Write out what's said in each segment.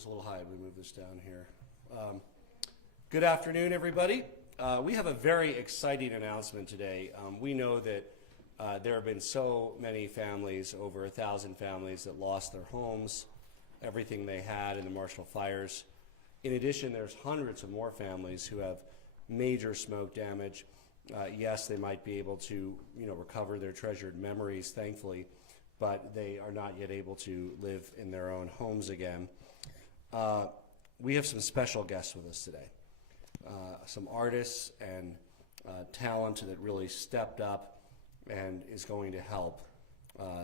was a little high. We move this down here. Good afternoon, everybody. We have a very exciting announcement today. We know that there have been so many families, over 1,000 families, that lost their homes, everything they had in the Marshall fires. In addition, there's hundreds of more families who have major smoke damage. Yes, they might be able to, recover their treasured memories, thankfully, but they are not yet able to live in their own homes again. We have some special guests with us today. Some artists and talent that really stepped up and is going to help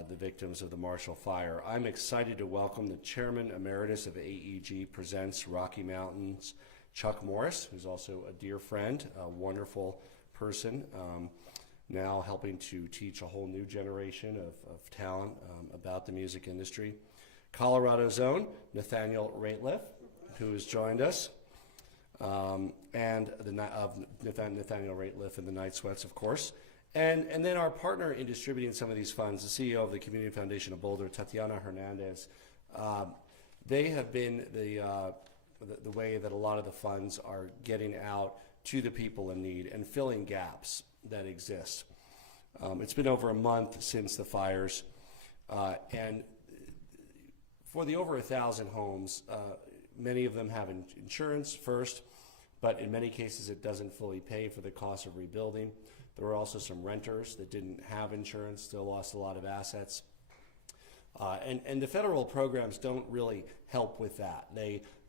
the victims of the Marshall Fire. I'm excited to welcome the Chairman Emeritus of AEG Presents Rocky Mountains, Chuck Morris, who's also a dear friend, a wonderful person, now helping to teach a whole new generation of talent about the music industry. Colorado's own Nathaniel Rateliff, who has joined us, and Nathaniel Rateliff and the Night Sweats, of course. And then our partner in distributing some of these funds, the CEO of the Community Foundation of Boulder, Tatiana Hernandez. They have been the way that a lot of the funds are getting out to the people in need and filling gaps that exist. It's been over a month since the fires, and for the over 1,000 homes, many of them have insurance first, but in many cases it doesn't fully pay for the cost of rebuilding. There were also some renters that didn't have insurance, still lost a lot of assets. And the federal programs don't really help with that.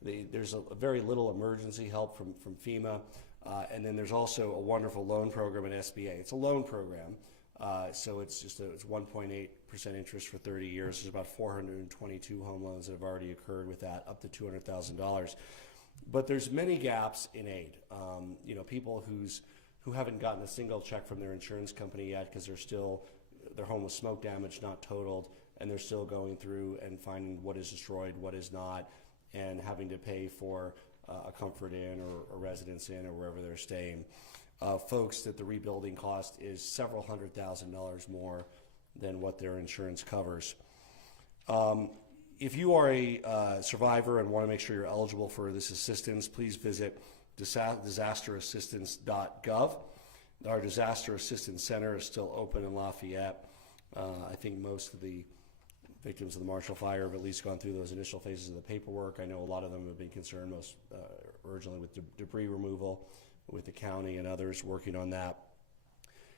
There's a very little emergency help from FEMA, and then there's also a wonderful loan program at SBA. It's a loan program, so it's 1.8% interest for 30 years. There's about 422 home loans that have already occurred with that, up to $200,000. But there's many gaps in aid. People who haven't gotten a single check from their insurance company yet because their home was smoke damage, not totaled, and they're still going through and finding what is destroyed, what is not, and having to pay for a Comfort Inn or a Residence Inn or wherever they're staying. Folks that the rebuilding cost is several $100,000 more than what their insurance covers. If you are a survivor and want to make sure you're eligible for this assistance, please visit disasterassistance.gov. Our Disaster Assistance Center is still open in Lafayette. I think most of the victims of the Marshall Fire have at least gone through those initial phases of the paperwork. I know a lot of them have been concerned most originally with debris removal, with the county and others working on that.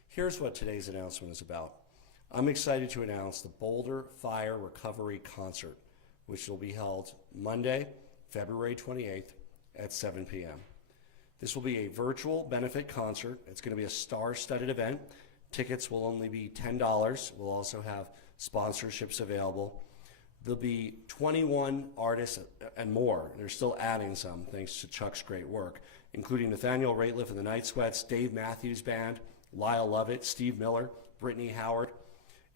Here's what today's announcement is about. I'm excited to announce the Boulder Fire Recovery Concert, which will be held Monday, February 28th at 7 p.m. This will be a virtual benefit concert. It's going to be a star-studded event. Tickets will only be $10. We'll also have sponsorships available. There'll be 21 artists and more. They're still adding some, thanks to Chuck's great work, including Nathaniel Rateliff and the Night Sweats, Dave Matthews Band, Lyle Lovett, Steve Miller, Brittany Howard,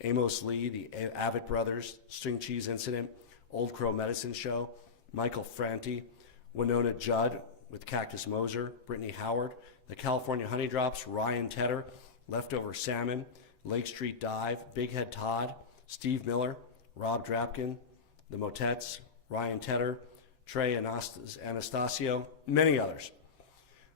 Amos Lee, the Avett Brothers, String Cheese Incident, Old Crow Medicine Show, Michael Franti, Winona Judd with Cactus Moser, Brittany Howard, the California Honey Drops, Ryan Tedder, Leftover Salmon, Lake Street Dive, Big Head Todd, Steve Miller, Rob Drapkin, the Motets, Ryan Tedder, Trey Anastasio, many others.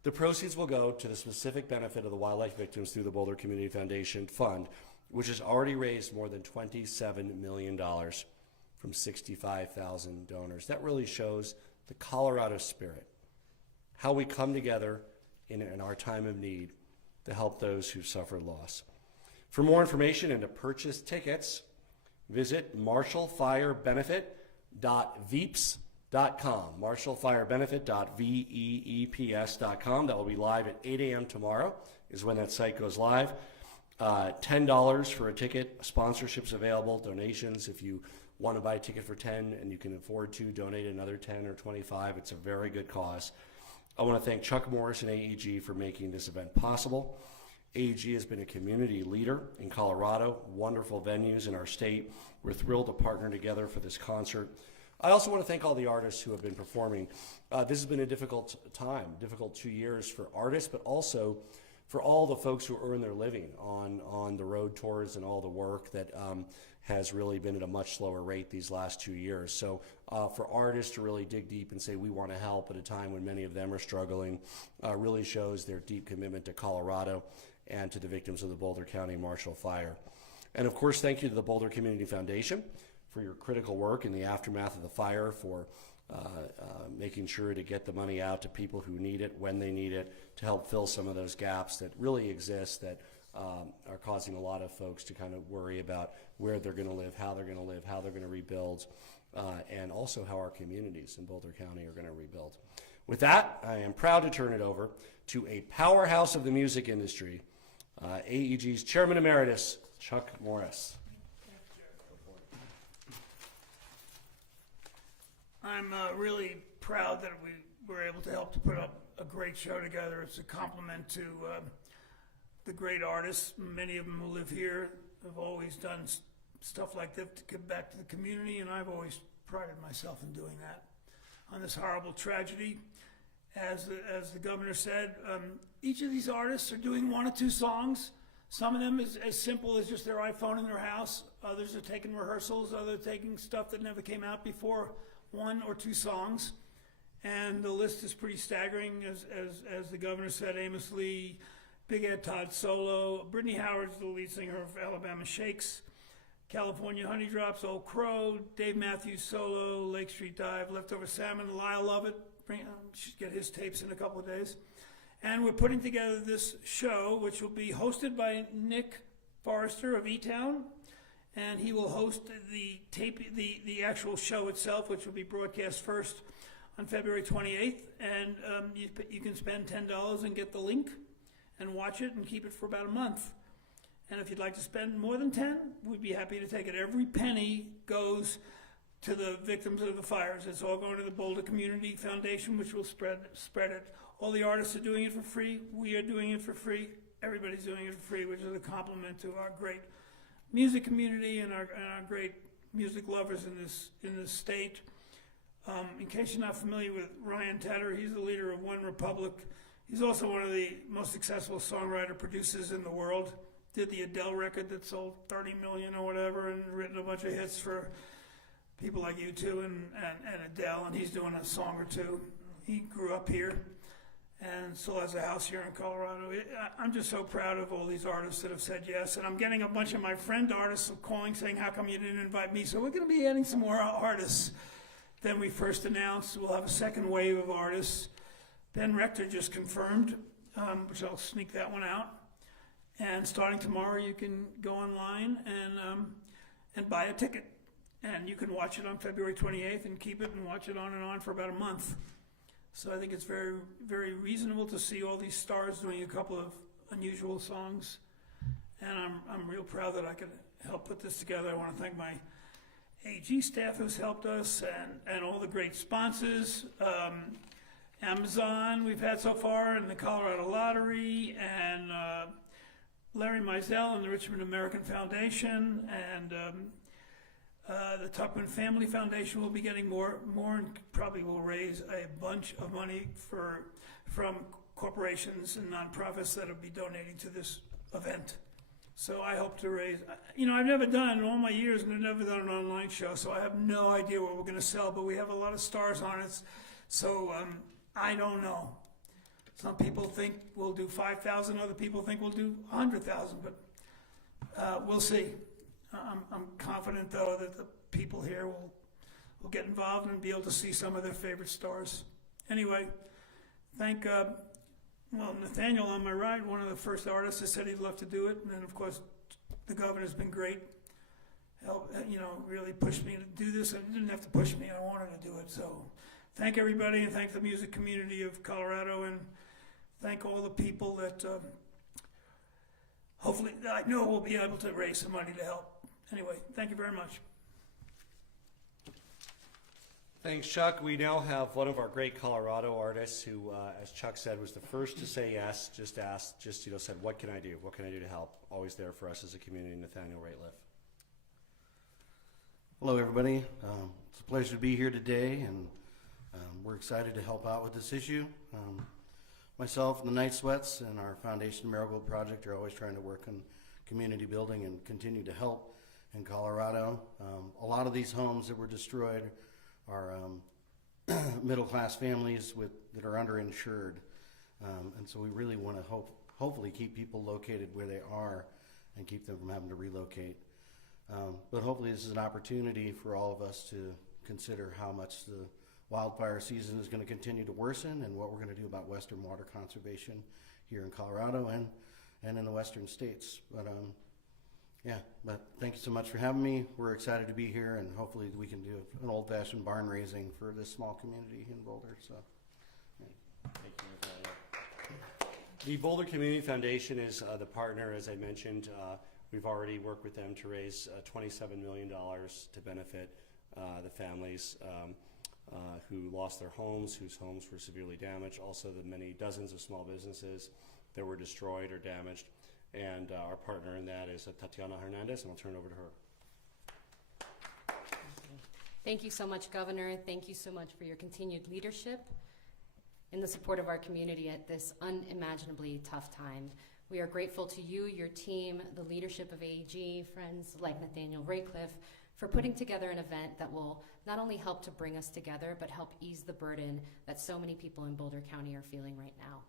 The proceeds will go to the specific benefit of the wildlife victims through the Boulder Community Foundation Fund, which has already raised more than $27 million from 65,000 donors. That really shows the Colorado spirit, how we come together in our time of need to help those who've suffered loss. For more information and to purchase tickets, visit marshallfirebenefit.veeps.com, marshallfirebenefit.veeps.com. That will be live at 8 a.m. tomorrow is when that site goes live. $10 for a ticket, sponsorships available, donations. If you want to buy a ticket for $10 and you can afford to donate another $10 or $25, it's a very good cause. I want to thank Chuck Morris and AEG for making this event possible. AEG has been a community leader in Colorado, wonderful venues in our state. We're thrilled to partner together for this concert. I also want to thank all the artists who have been performing. This has been a difficult time, difficult 2 years for artists, but also for all the folks who earn their living on the road tours and all the work that has really been at a much slower rate these last 2 years. So for artists to really dig deep and say we want to help at a time when many of them are struggling really shows their deep commitment to Colorado and to the victims of the Boulder County Marshall Fire. And of course, thank you to the Boulder Community Foundation for your critical work in the aftermath of the fire, for making sure to get the money out to people who need it, when they need it, to help fill some of those gaps that really exist that are causing a lot of folks to kind of worry about where they're going to live, how they're going to live, how they're going to rebuild, and also how our communities in Boulder County are going to rebuild. With that, I am proud to turn it over to a powerhouse of the music industry, AEG's Chairman Emeritus, Chuck Morris. I'm really proud that we were able to help to put up a great show together. It's a compliment to the great artists. Many of them who live here have always done stuff like that to give back to the community, and I've always prided myself in doing that. On this horrible tragedy, as the governor said, each of these artists are doing 1 or 2 songs. Some of them is as simple as just their iPhone in their house. Others are taking rehearsals. Others are taking stuff that never came out before, 1 or 2 songs. And the list is pretty staggering. As the governor said, Amos Lee, Big Ed Todd solo, Brittany Howard's the lead singer of Alabama Shakes, California Honey Drops, Old Crow, Dave Matthews solo, Lake Street Dive, Leftover Salmon, Lyle Lovett, should get his tapes in a couple of days. And we're putting together this show, which will be hosted by Nick Forrester of E-Town, and he will host the actual show itself, which will be broadcast first on February 28th. And you can spend $10 and get the link and watch it and keep it for about a month. And if you'd like to spend more than 10, we'd be happy to take it. Every penny goes to the victims of the fires. It's all going to the Boulder Community Foundation, which will spread it. All the artists are doing it for free. We are doing it for free. Everybody's doing it for free, which is a compliment to our great music community and our great music lovers in this state. In case you're not familiar with Ryan Tedder, he's the leader of One Republic. He's also one of the most successful songwriter producers in the world. Did the Adele record that sold 30 million or whatever, and written a bunch of hits for people like U2 and Adele, and he's doing a song or two. He grew up here and still has a house here in Colorado. I'm just so proud of all these artists that have said yes, and I'm getting a bunch of my friend artists calling saying, how come you didn't invite me? So we're going to be adding some more artists than we first announced. We'll have a second wave of artists. Ben Rector just confirmed, which I'll sneak that one out. And starting tomorrow, you can go online and buy a ticket. And you can watch it on February 28th and keep it and watch it on for about a month. So I think it's very, very reasonable to see all these stars doing a couple of unusual songs. And I'm real proud that I could help put this together. I want to thank my AG staff who's helped us and all the great sponsors. Amazon we've had so far, and the Colorado Lottery, and Larry Mizell and the Richmond American Foundation, and the Tuckman Family Foundation will be getting more and probably will raise a bunch of money from corporations and nonprofits that will be donating to this event. So I hope to raise, I've never done in all my years, and I've never done an online show, so I have no idea what we're going to sell, but we have a lot of stars on it, so I don't know. Some people think we'll do 5,000, other people think we'll do 100,000, but we'll see. I'm confident, though, that the people here will get involved and be able to see some of their favorite stars. Anyway, thank Nathaniel on my right, one of the first artists that said he'd love to do it, and then of course the governor's been great. Help, really pushed me to do this, and didn't have to push me. I wanted to do it. So, thank everybody, and thank the music community of Colorado, and thank all the people that hopefully I know we'll be able to raise some money to help. Anyway, thank you very much. Thanks, Chuck. We now have one of our great Colorado artists who, as Chuck said, was the first to say yes, said, what can I do? What can I do to help? Always there for us as a community, Nathaniel Rateliff. Hello, everybody. It's a pleasure to be here today, and we're excited to help out with this issue. myself and the Night Sweats and our Foundation Marigold Project are always trying to work on community building and continue to help in Colorado. A lot of these homes that were destroyed are middle-class families that are underinsured. And so we really want to hopefully keep people located where they are and keep them from having to relocate. But hopefully this is an opportunity for all of us to consider how much the wildfire season is going to continue to worsen and what we're going to do about western water conservation here in Colorado and in the western states. But thank you so much for having me. We're excited to be here, and hopefully we can do an old-fashioned barn raising for this small community in Boulder. So, Thank you, Nathaniel. The Boulder Community Foundation is the partner, as I mentioned. We've already worked with them to raise $27 million to benefit the families who lost their homes, whose homes were severely damaged, also the many dozens of small businesses that were destroyed or damaged. And our partner in that is Tatiana Hernandez, and I'll turn it over to her. Thank you so much, Governor. Thank you so much for your continued leadership in the support of our community at this unimaginably tough time. We are grateful to you, your team, the leadership of AEG, friends like Nathaniel Rateliff, for putting together an event that will not only help to bring us together, but help ease the burden that so many people in Boulder County are feeling right now.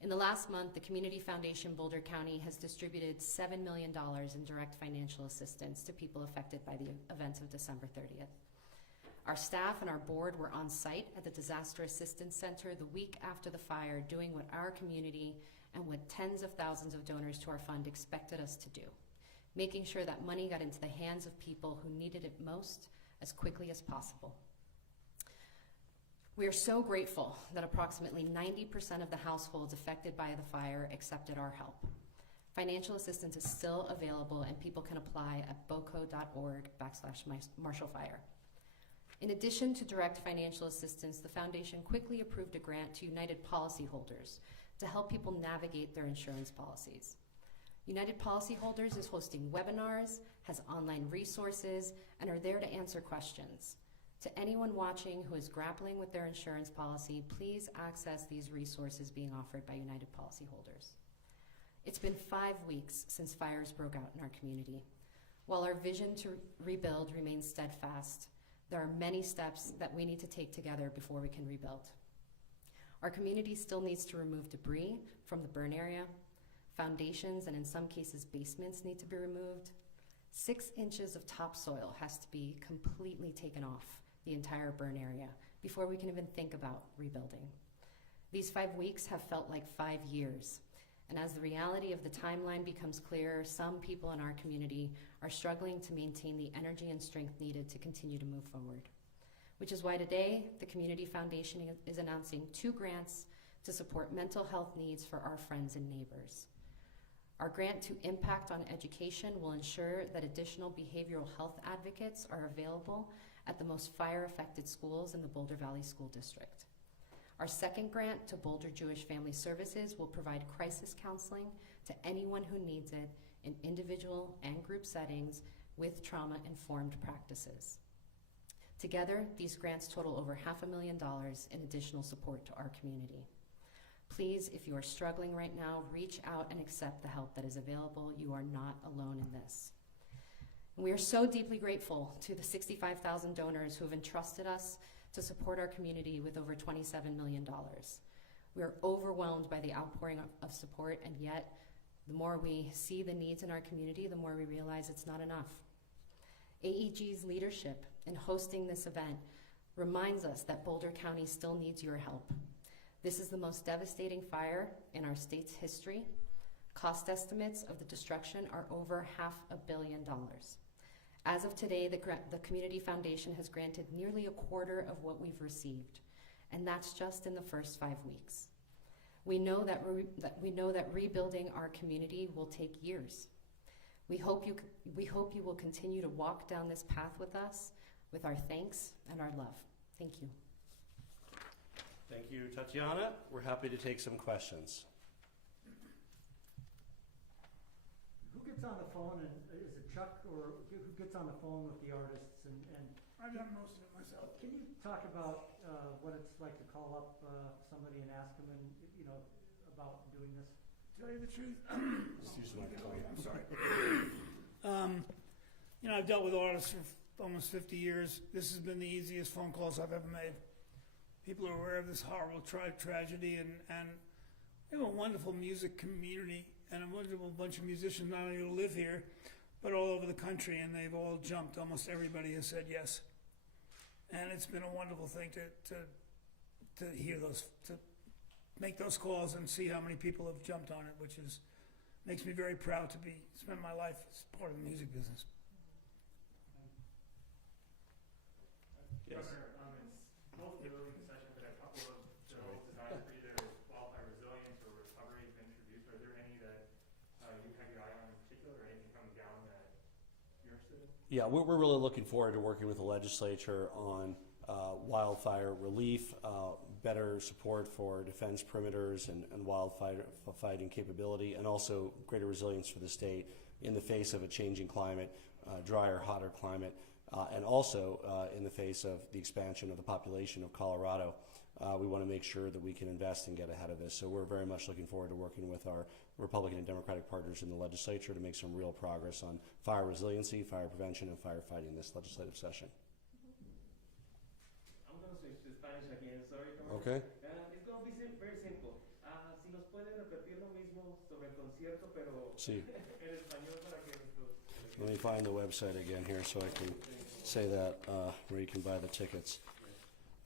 In the last month, the Community Foundation Boulder County has distributed $7 million in direct financial assistance to people affected by the events of December 30th. Our staff and our board were on site at the Disaster Assistance Center the week after the fire, doing what our community and what tens of thousands of donors to our fund expected us to do, making sure that money got into the hands of people who needed it most as quickly as possible. We are so grateful that approximately 90% of the households affected by the fire accepted our help. Financial assistance is still available, and people can apply at boco.org/MarshallFire. In addition to direct financial assistance, the foundation quickly approved a grant to United policyholders to help people navigate their insurance policies. United Policyholders is hosting webinars, has online resources, and are there to answer questions. To anyone watching who is grappling with their insurance policy, please access these resources being offered by United Policyholders. It's been 5 weeks since fires broke out in our community. While our vision to rebuild remains steadfast, there are many steps that we need to take together before we can rebuild. Our community still needs to remove debris from the burn area. Foundations and in some cases basements need to be removed. 6 inches of topsoil has to be completely taken off the entire burn area before we can even think about rebuilding. These 5 weeks have felt like 5 years, and as the reality of the timeline becomes clearer, some people in our community are struggling to maintain the energy and strength needed to continue to move forward. Which is why today, the Community Foundation is announcing 2 grants to support mental health needs for our friends and neighbors. Our grant to Impact on Education will ensure that additional behavioral health advocates are available at the most fire-affected schools in the Boulder Valley School District. Our second grant to Boulder Jewish Family Services will provide crisis counseling to anyone who needs it in individual and group settings with trauma-informed practices. Together, these grants total over $500,000 in additional support to our community. Please, if you are struggling right now, reach out and accept the help that is available. You are not alone in this. And we are so deeply grateful to the 65,000 donors who have entrusted us to support our community with over $27 million. We are overwhelmed by the outpouring of support, and yet the more we see the needs in our community, the more we realize it's not enough. AEG's leadership in hosting this event reminds us that Boulder County still needs your help. This is the most devastating fire in our state's history. Cost estimates of the destruction are over $500 million. As of today, the Community Foundation has granted nearly a quarter of what we've received, and that's just in the first 5 weeks. We know that rebuilding our community will take years. We hope you will continue to walk down this path with us, with our thanks and our love. Thank you. Thank you, Tatiana. We're happy to take some questions. Who gets on the phone, and is it Chuck, or who gets on the phone with the artists? And I've done most of it myself. can you talk about what it's like to call up somebody and ask them, and about doing this? Tell you the truth, Just use the microphone. I'm sorry. I've dealt with artists for almost 50 years. This has been the easiest phone calls I've ever made. People are aware of this horrible tragedy, and we have a wonderful music community and a wonderful bunch of musicians not only who live here, but all over the country, and they've all jumped. Almost everybody has said yes. And it's been a wonderful thing to hear those, to make those calls and see how many people have jumped on it, which makes me very proud to spend my life as part of the music business. Yes. Governor, it's both early in the session, but a couple of bills designed for either wildfire resilience or recovery have been introduced. Are there any that you have your eye on in particular, or anything coming down that you're interested in? Yeah, we're really looking forward to working with the legislature on wildfire relief, better support for defense perimeters and wildfire fighting capability, and also greater resilience for the state in the face of a changing climate, drier, hotter climate, and also in the face of the expansion of the population of Colorado. We want to make sure that we can invest and get ahead of this. So we're very much looking forward to working with our Republican and Democratic partners in the legislature to make some real progress on fire resiliency, fire prevention, and firefighting this legislative session. I'm going to switch to Spanish again, sorry. Okay. It's going to be very simple. Si nos puede repetir lo mismo sobre el concierto, pero Sí. en español para que nuestros... Let me find the website again here so I can say that where you can buy the tickets.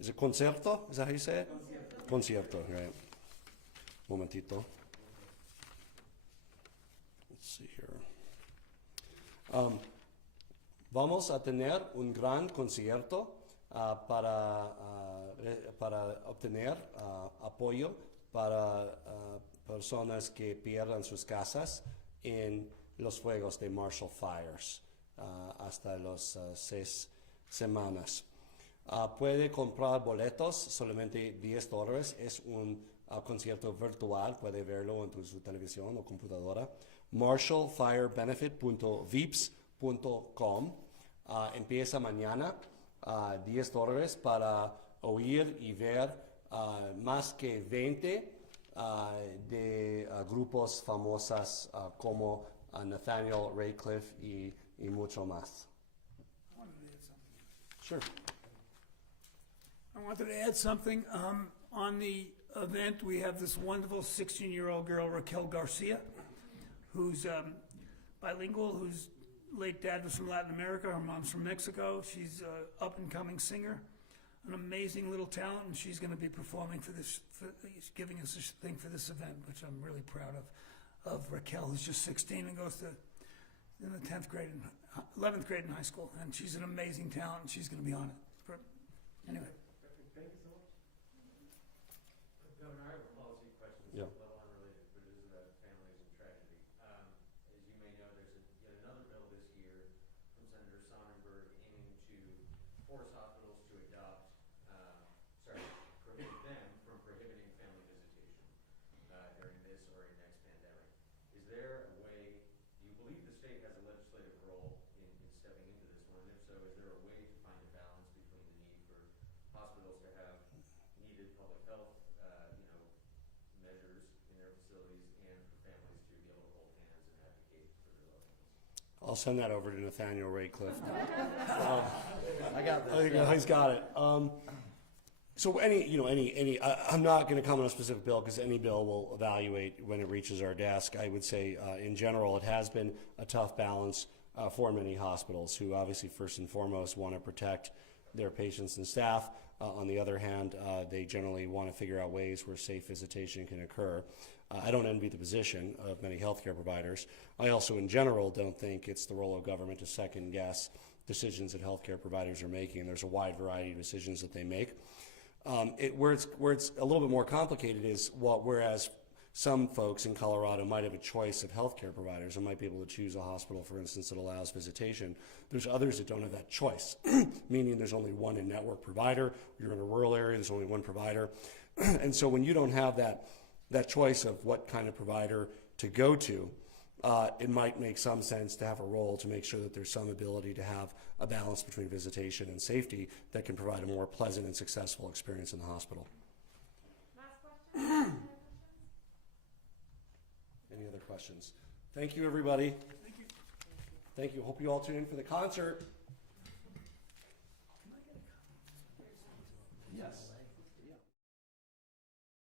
Is it concierto? Is that how you say it? Concierto, right. Momentito. Let's see here. Vamos a tener un gran concierto para obtener apoyo para personas que pierdan sus casas en los fuegos de Marshall Fires hasta los 6 semanas. Puede comprar boletos, solamente $10. Es un concierto virtual, puede verlo en su televisión o computadora. marshallfirebenefit.vips.com. Empieza mañana, $10 para oír y ver más que 20 de grupos famosos como Nathaniel Rateliff y mucho más. I wanted to add something. Sure. I wanted to add something. On the event, we have this wonderful 16-year-old girl, Raquel Garcia, who's bilingual, whose late dad was from Latin America, her mom's from Mexico. She's an up-and-coming singer, an amazing little talent, and she's going to be performing for this, giving us this thing for this event, which I'm really proud of Raquel, who's just 16 and goes in the 10th grade, 11th grade in high school, and she's an amazing talent, and she's going to be on it. Anyway. Thank you so much. Governor, I have a policy question. Yeah. It's a little unrelated, but it is about families and tragedy. As you may know, there's yet another bill this year from Senator Sonnenberg aiming to force hospitals to prohibit them from prohibiting family visitation during this or in next pandemic. Is there a way, do you believe the state has a legislative role in stepping into this one? And if so, is there a way to find a balance between the need for hospitals to have needed public health measures in their facilities and for families to be able to hold hands and advocate for their loved ones? I'll send that over to Nathaniel Rateliff. I got I this. think he's got it. So I'm not going to comment on a specific bill because any bill will evaluate when it reaches our desk. I would say, in general, it has been a tough balance for many hospitals who obviously first and foremost want to protect their patients and staff. On the other hand, they generally want to figure out ways where safe visitation can occur. I don't envy the position of many healthcare providers. I also, in general, don't think it's the role of government to second guess decisions that healthcare providers are making. There's a wide variety of decisions that they make. Where it's a little bit more complicated is whereas some folks in Colorado might have a choice of healthcare providers and might be able to choose a hospital, for instance, that allows visitation. There's others that don't have that choice, meaning there's only one in-network provider. You're in a rural area, there's only one provider. And so when you don't have that choice of what kind of provider to go to, it might make some sense to have a role to make sure that there's some ability to have a balance between visitation and safety that can provide a more pleasant and successful experience in the hospital. Last question? questions. Thank you, everybody. Thank you. Hope you all tune in for the concert. Yes.